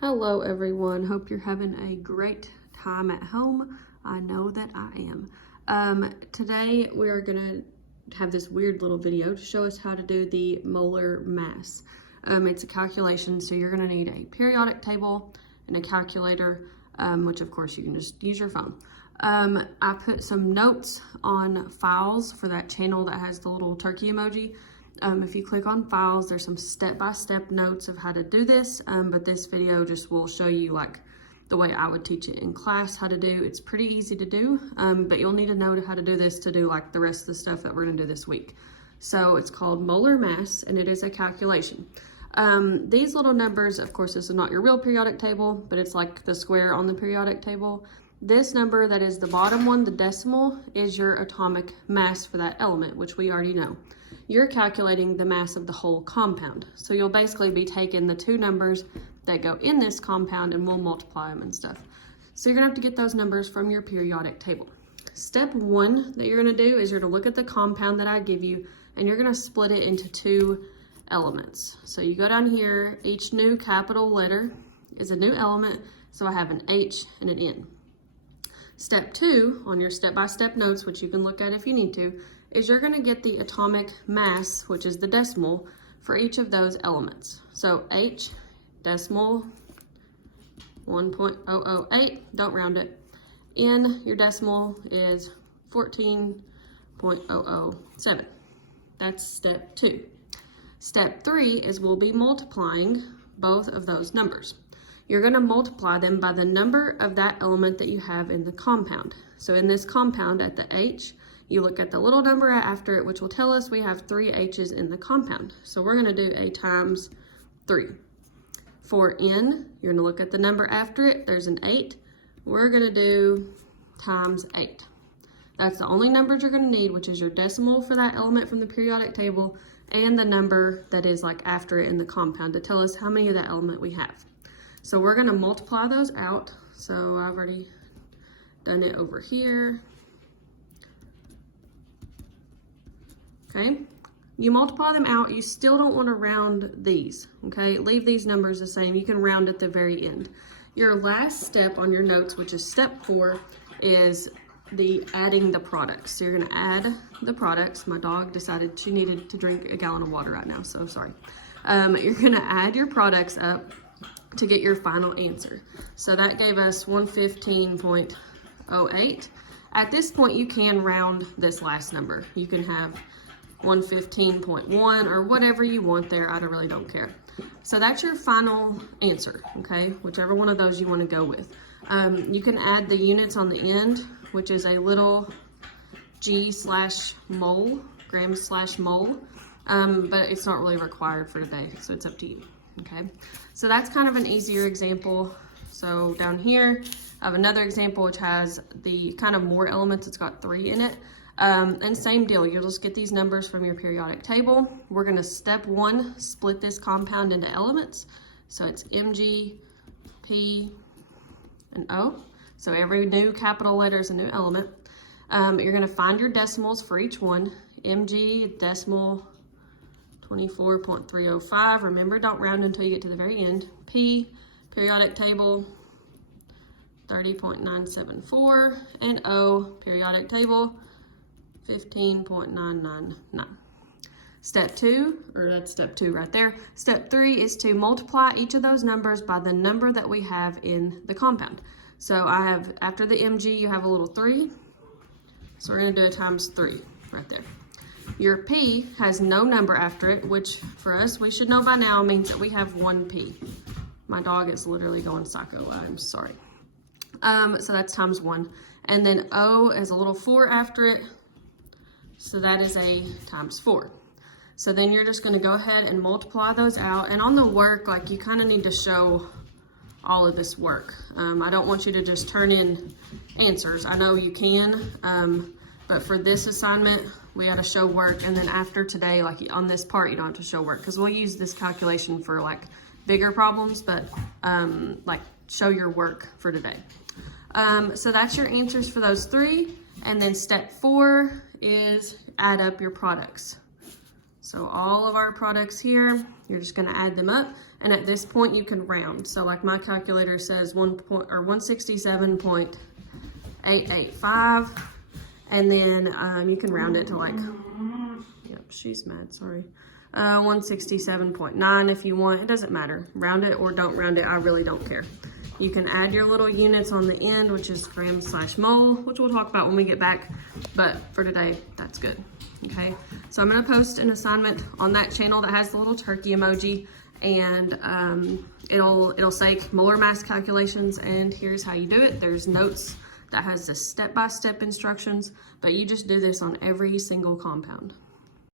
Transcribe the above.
Hello everyone, hope you're having a great time at home. I know that I am. Today we are gonna have this weird little video to show us how to do the molar mass. It's a calculation, so you're gonna need a periodic table and a calculator, which of course you can just use your phone. I put some notes on files for that channel that has the little turkey emoji. If you click on files, there's some step-by-step notes of how to do this, but this video just will show you like the way I would teach it in class how to do. It's pretty easy to do, but you'll need to know how to do this to do like the rest of the stuff that we're gonna do this week. So it's called molar mass, and it is a calculation. These little numbers, of course, this is not your real periodic table, but it's like the square on the periodic table. This number that is the bottom one, the decimal, is your atomic mass for that element, which we already know. You're calculating the mass of the whole compound. So you'll basically be taking the two numbers that go in this compound and we'll multiply them and stuff. So you're gonna have to get those numbers from your periodic table. Step one that you're gonna do is you're gonna look at the compound that I give you and you're gonna split it into two elements. So you go down here, each new capital letter is a new element. So I have an H and an N. Step two on your step-by-step notes, which you can look at if you need to, is you're gonna get the atomic mass, which is the decimal, for each of those elements. So H, decimal, 1.008, don't round it. N, your decimal is 14.007. That's step two. Step three is we'll be multiplying both of those numbers. You're gonna multiply them by the number of that element that you have in the compound. So in this compound at the H, you look at the little number after it, which will tell us we have 3 H's in the compound. So we're gonna do a times 3. For N, you're gonna look at the number after it, there's an 8. We're gonna do times 8. That's the only numbers you're gonna need, which is your decimal for that element from the periodic table and the number that is like after it in the compound to tell us how many of that element we have. So we're gonna multiply those out. So I've already done it over here. Okay, you multiply them out, you still don't want to round these, okay? Leave these numbers the same, you can round at the very end. Your last step on your notes, which is step 4, is the adding the products. So you're gonna add the products. My dog decided she needed to drink a gallon of water right now, so sorry. You're gonna add your products up to get your final answer. So that gave us 115.08. At this point, you can round this last number. You can have 115.1 or whatever you want there. I really don't care. So that's your final answer, okay? Whichever one of those you want to go with. You can add the units on the end, which is a little g/mole, grams/mole, but it's not really required for today, so it's up to you, okay? So that's kind of an easier example. So down here, I have another example which has the kind of more elements. It's got 3 in it. And same deal, you'll just get these numbers from your periodic table. We're gonna step 1, split this compound into elements. So it's Mg, P, and O. So every new capital letter is a new element. You're gonna find your decimals for each one. Mg, decimal 24.305. Remember, don't round until you get to the very end. P, periodic table, 30.974. And O, periodic table, 15.999. Step 2, or that's step 2 right there. Step 3 is to multiply each of those numbers by the number that we have in the compound. So I have, after the Mg, you have a little 3. So we're gonna do a times 3 right there. Your P has no number after it, which for us, we should know by now, means that we have 1 P. My dog is literally going psycho, I'm sorry. So that's times 1. And then O is a little 4 after it. So that is a times 4. So then you're just gonna go ahead and multiply those out. And on the work, like you kind of need to show all of this work. I don't want you to just turn in answers. I know you can, but for this assignment, we gotta show work. And then after today, like on this part, you don't have to show work because we'll use this calculation for like bigger problems, but like show your work for today. So that's your answers for those 3. And then step 4 is add up your products. So all of our products here, you're just gonna add them up. And at this point you can round. So like my calculator says 167.885, and then you can round it to like, yep, she's mad, sorry. 167.9 if you want. It doesn't matter. Round it or don't round it. I really don't care. You can add your little units on the end, which is grams/mole, which we'll talk about when we get back. But for today, that's good. Okay, so I'm gonna post an assignment on that channel that has the little turkey emoji, and it'll say molar mass calculations, and here's how you do it. There's notes that has the step-by-step instructions, but you just do this on every single compound.